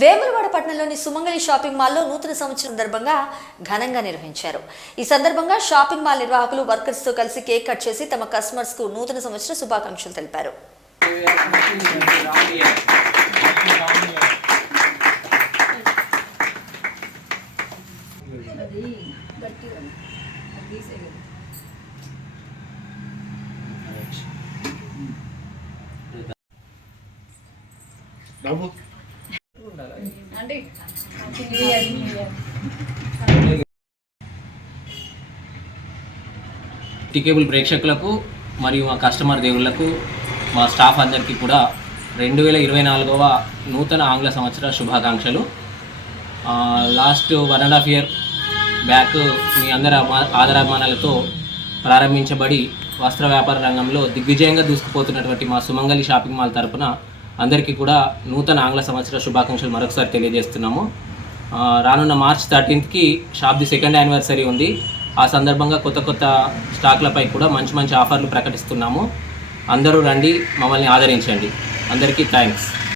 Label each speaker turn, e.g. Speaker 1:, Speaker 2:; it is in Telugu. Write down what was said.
Speaker 1: వేములవాడ పట్టణంలోని సుమంగళి షాపింగ్ మాల్లో నూతన సంవత్సరం సందర్భంగా ఘనంగా నిర్వహించారు. ఈ సందర్భంగా షాపింగ్ మాల్ నిర్వాహకులు వర్కర్స్తో కలిసి కేక్ కట్ చేసి తమ కస్టమర్స్కు నూతన సంవత్సర శుభాకాంక్షలు తెలిపారు.
Speaker 2: బాబు టికేబుల్ ప్రేక్షకులకు మరియు మా కస్టమర్ దేవుళ్ళకు మా స్టాఫ్ అందరికీ కూడా రెండు వేల ఇరవై నాలుగవ నూతన ఆంగ్ల సంవత్సర శుభాకాంక్షలు. Last one and half year back మీ అందరి ఆదరాభిమానాలతో ప్రారంభించబడి వస్త్ర వ్యాపార రంగంలో దిగ్విజయంగా దూసుకుపోతున్నటువంటి మా సుమంగళి షాపింగ్ మాల్ తరపున అందరికీ కూడా నూతన ఆంగ్ల సంవత్సర శుభాకాంక్షలు మరొకసారి తెలియజేస్తున్నాము. రానున్న మార్చ్ థర్టీన్త్కి షాప్ది సెకండ్ యానివర్సరీ ఉంది. ఆ సందర్భంగా కొత్త కొత్త స్టాక్లపై కూడా మంచి మంచి ఆఫర్లు ప్రకటిస్తున్నాము. అందరూ రండి మమ్మల్ని ఆదరించండి. అందరికీ థ్యాంక్స్.